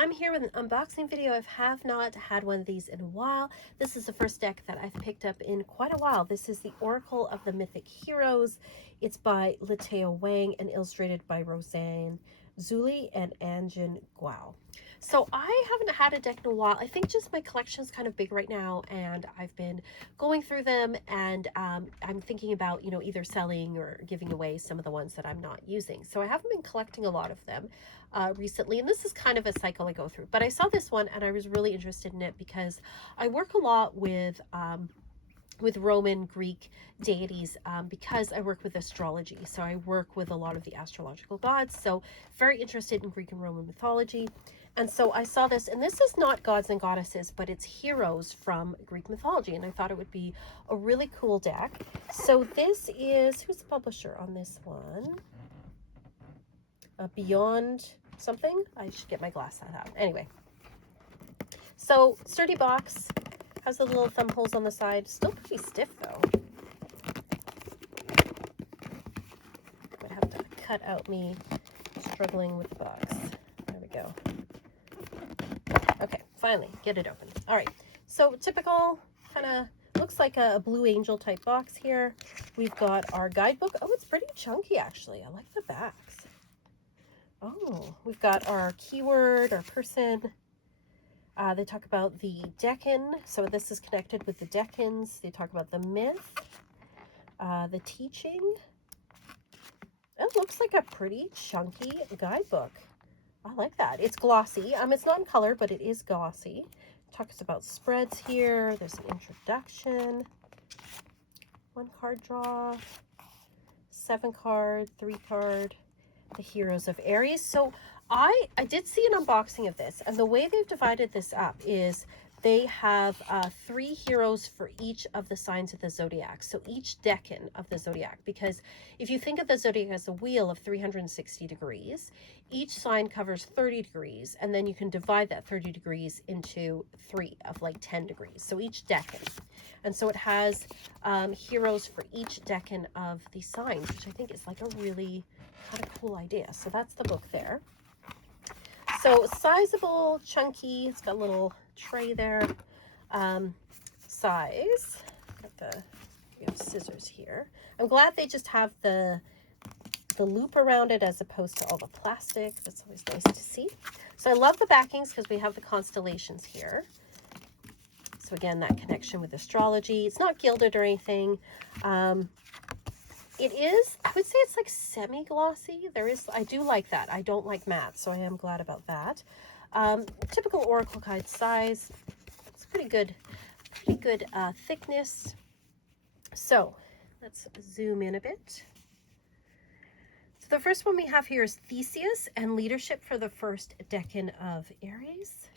I'm here with an unboxing video. I have not had one of these in a while. This is the first deck that I've picked up in quite a while. This is the Oracle of the Mythic Heroes. It's by Leteo Wang and illustrated by Roseanne Zuli and Anjin Guo. So I haven't had a deck in a while. I think just my collection's kind of big right now, and I've been going through them, and I'm thinking about, you know, either selling or giving away some of the ones that I'm not using. So I haven't been collecting a lot of them recently, and this is kind of a cycle I go through. But I saw this one and I was really interested in it because I work a lot with Roman Greek deities because I work with astrology. So I work with a lot of the astrological gods. So very interested in Greek and Roman mythology. And so I saw this, and this is not gods and goddesses, but it's heroes from Greek mythology. And I thought it would be a really cool deck. So this is, who's the publisher on this one? Beyond something? I should get my glass out. Anyway. So sturdy box. Has the little thumb holes on the side. Still pretty stiff though. Might have to cut out me struggling with the box. There we go. Okay, finally get it open. All right, so typical kind of looks like a Blue Angel type box here. We've got our guidebook. Oh, it's pretty chunky actually. I like the backs. Oh, we've got our keyword, our person. They talk about the Deccan, so this is connected with the Deccans. They talk about the myth, the teaching. It looks like a pretty chunky guidebook. I like that. It's glossy. It's not in color, but it is glossy. It talks about spreads here. There's an introduction. 1 card draw. 7 card, 3 card. The Heroes of Aries. So I did see an unboxing of this, and the way they've divided this up is they have 3 heroes for each of the signs of the zodiac. So each decan of the zodiac, because if you think of the zodiac as a wheel of 360 degrees, each sign covers 30 degrees, and then you can divide that 30 degrees into 3 of like 10 degrees. So each decan. And so it has heroes for each decan of the signs, which I think is like a really kind of cool idea. So that's the book there. So sizable, chunky, it's got a little tray there. Size, we have scissors here. I'm glad they just have the loop around it as opposed to all the plastic. That's always nice to see. So I love the backings because we have the constellations here. So again, that connection with astrology. It's not gilded or anything. It is, I would say it's like semi-glossy. I do like that. I don't like matte, so I am glad about that. Typical Oracle guide size. It's pretty good thickness. So let's zoom in a bit. So the first one we have here is Theseus and leadership for the first decan of Aries.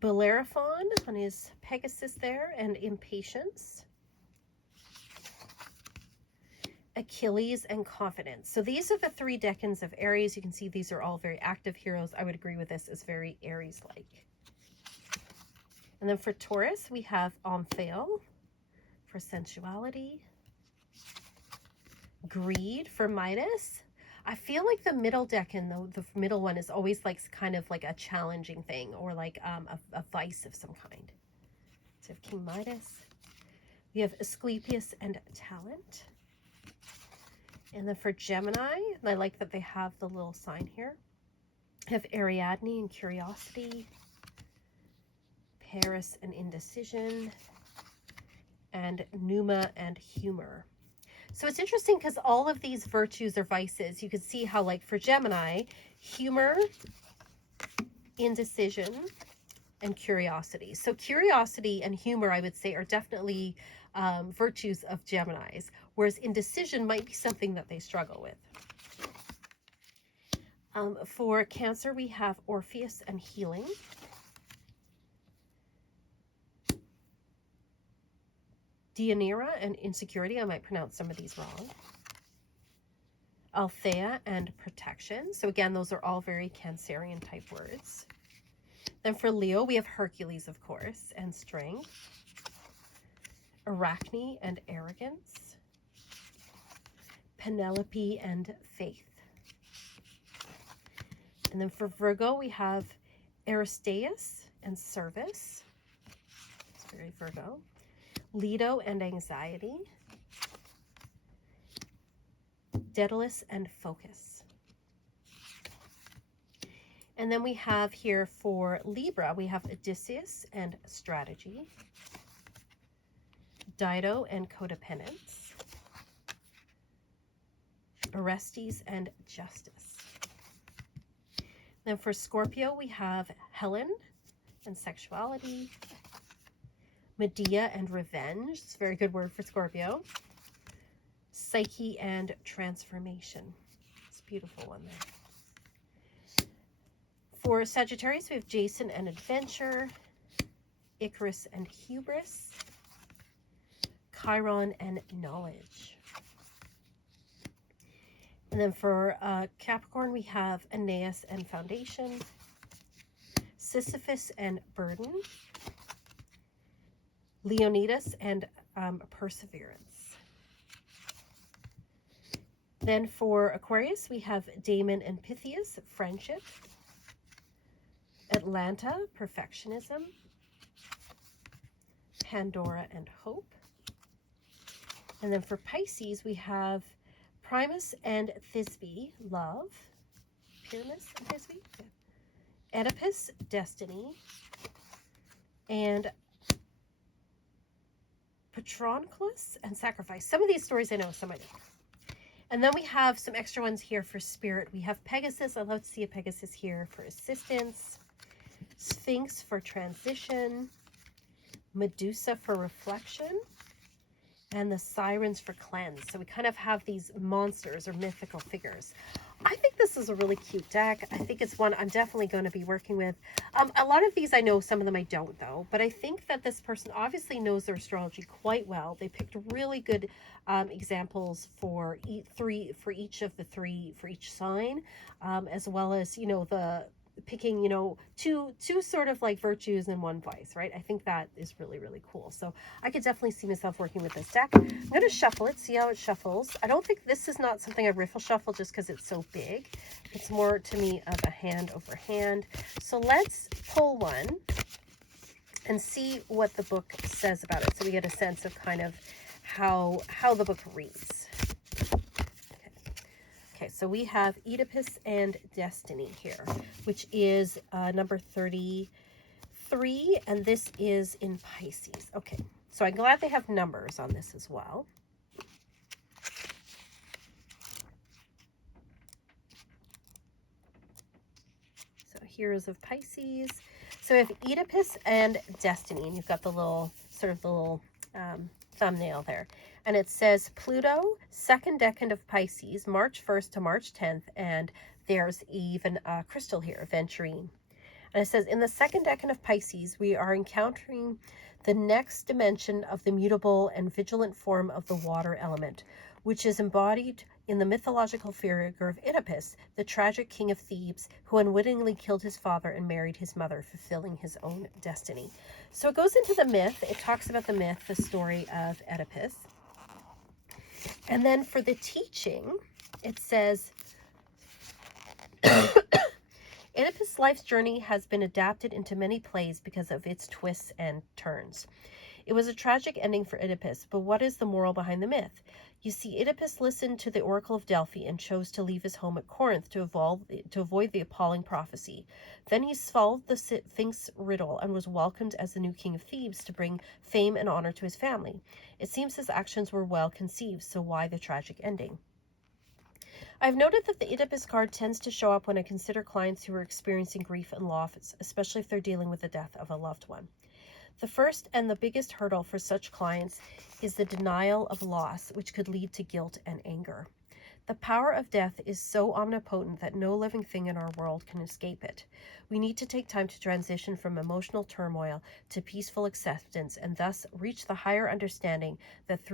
Bellerophon on his Pegasus there and impatience. Achilles and confidence. So these are the 3 decans of Aries. You can see these are all very active heroes. I would agree with this as very Aries-like. And then for Taurus, we have Omphale for sensuality. Greed for Midas. I feel like the middle decan, though, the middle one is always like kind of like a challenging thing, or like a vice of some kind. So we have King Midas. We have Asclepius and talent. And then for Gemini, I like that they have the little sign here. I have Ariadne and curiosity. Paris and indecision. And Numa and humor. So it's interesting because all of these virtues or vices, you can see how, like for Gemini, humor, indecision, and curiosity. So curiosity and humor, I would say, are definitely virtues of Geminis, whereas indecision might be something that they struggle with. For Cancer, we have Orpheus and healing. Deianira and insecurity. I might pronounce some of these wrong. Althea and protection. So again, those are all very Cancerian type words. Then for Leo, we have Hercules, of course, and strength. Arachne and arrogance. Penelope and faith. And then for Virgo, we have Aristeus and Service. It's very Virgo. Leto and Anxiety. Daedalus and Focus. And then we have here for Libra, we have Odysseus and Strategy. Dido and Codependence. Orestes and Justice. Then for Scorpio, we have Helen and Sexuality. Medea and Revenge. It's a very good word for Scorpio. Psyche and Transformation. It's a beautiful one there. For Sagittarius, we have Jason and Adventure. Icarus and Hubris. Chiron and Knowledge. And then for Capricorn, we have Aeneas and Foundation. Sisyphus and Burden. Leonidas and Perseverance. Then for Aquarius, we have Damon and Pythias, Friendship. Atlanta, Perfectionism. Pandora and Hope. And then for Pisces, we have Primus and Thisbe, Love. Pyramus and Thisbe. Yeah. Oedipus, Destiny. And Patroclus and Sacrifice. Some of these stories I know, some I don't. And then we have some extra ones here for Spirit. We have Pegasus. I love to see a Pegasus here for assistance. Sphinx for transition. Medusa for reflection. And the Sirens for cleanse. So we kind of have these monsters or mythical figures. I think this is a really cute deck. I think it's one I'm definitely going to be working with. A lot of these I know, some of them I don't though. But I think that this person obviously knows their astrology quite well. They picked really good examples for each of the three, for each sign, as well as, you know, the picking, you know, two sort of like virtues and one vice, right? I think that is really, really cool. So I could definitely see myself working with this deck. I'm going to shuffle it, see how it shuffles. I don't think this is not something I riffle shuffle just because it's so big. It's more to me of a hand over hand. So let's pull one and see what the book says about it. So we get a sense of kind of how the book reads. Okay, so we have Oedipus and Destiny here, which is number 33, and this is in Pisces. Okay, so I'm glad they have numbers on this as well. So Heroes of Pisces. So we have Oedipus and Destiny, and you've got the little, sort of the little thumbnail there. And it says Pluto, second decan of Pisces, March 1st to March 10th. And there's even a crystal here, Venturine. And it says, in the second decan of Pisces, we are encountering the next dimension of the mutable and vigilant form of the water element, which is embodied in the mythological figure of Oedipus, the tragic king of Thebes, who unwittingly killed his father and married his mother, fulfilling his own destiny. So it goes into the myth. It talks about the myth, the story of Oedipus. And then for the teaching, it says, Oedipus' life's journey has been adapted into many plays because of its twists and turns. It was a tragic ending for Oedipus, but what is the moral behind the myth? You see, Oedipus listened to the Oracle of Delphi and chose to leave his home at Corinth to avoid the appalling prophecy. Then he solved the Sphinx riddle and was welcomed as the new king of Thebes to bring fame and honor to his family. It seems his actions were well conceived, so why the tragic ending? I've noted that the Oedipus card tends to show up when I consider clients who are experiencing grief and loss, especially if they're dealing with the death of a loved one. The first and the biggest hurdle for such clients is the denial of loss, which could lead to guilt and anger. The power of death is so omnipotent that no living thing in our world can escape it. We need to take time to transition from emotional turmoil to peaceful acceptance and thus reach the higher understanding that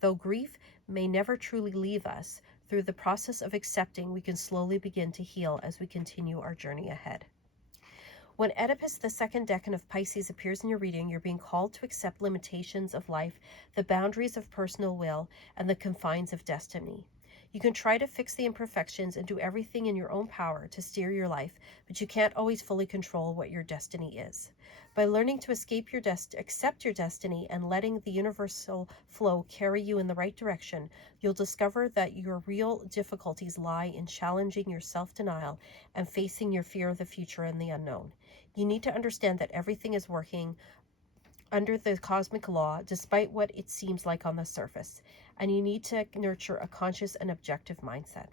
though grief may never truly leave us, through the process of accepting, we can slowly begin to heal as we continue our journey ahead. When Oedipus, the second decan of Pisces, appears in your reading, you're being called to accept limitations of life, the boundaries of personal will, and the confines of destiny. You can try to fix the imperfections and do everything in your own power to steer your life, but you can't always fully control what your destiny is. By learning to accept your destiny and letting the universal flow carry you in the right direction, you'll discover that your real difficulties lie in challenging your self-denial and facing your fear of the future and the unknown. You need to understand that everything is working under the cosmic law, despite what it seems like on the surface, and you need to nurture a conscious and objective mindset.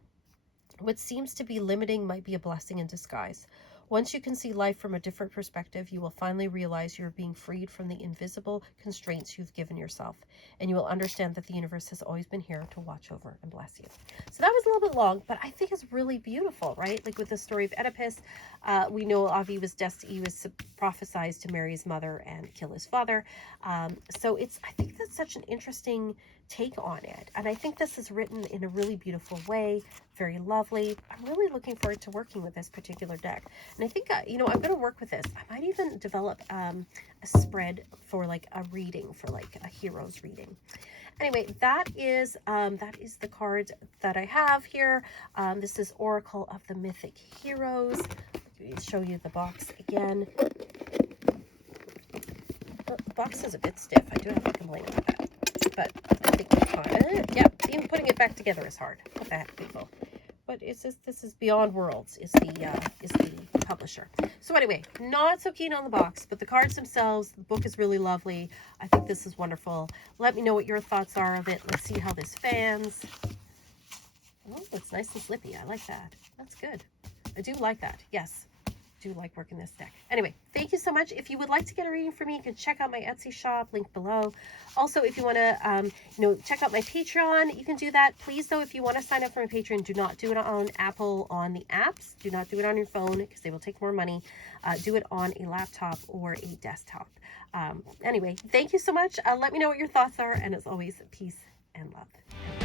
What seems to be limiting might be a blessing in disguise. Once you can see life from a different perspective, you will finally realize you're being freed from the invisible constraints you've given yourself, and you will understand that the universe has always been here to watch over and bless you. So that was a little bit long, but I think it's really beautiful, right? Like with the story of Oedipus, we know Avi was prophesized to marry his mother and kill his father. So I think that's such an interesting take on it, and I think this is written in a really beautiful way, very lovely. I'm really looking forward to working with this particular deck, and I think I'm going to work with this. I might even develop a spread for like a reading, for like a heroes reading. Anyway, that is the card that I have here. This is Oracle of the Mythic Heroes. Let me show you the box again. The box is a bit stiff. I do have to complain about that, but I think it's fine. Yeah, even putting it back together is hard. What the heck, people? But it's just, this is Beyond Worlds is the publisher. So anyway, not so keen on the box, but the cards themselves, the book is really lovely. I think this is wonderful. Let me know what your thoughts are of it. Let's see how this fans. Oh, it's nice and slippy. I like that. That's good. I do like that. Yes. Do like working this deck. Anyway, thank you so much. If you would like to get a reading from me, you can check out my Etsy shop, link below. Also, if you want to check out my Patreon, you can do that. Please though, if you want to sign up for my Patreon, do not do it on Apple on the apps. Do not do it on your phone because they will take more money. Do it on a laptop or a desktop. Anyway, thank you so much. Let me know what your thoughts are, and as always, peace and love.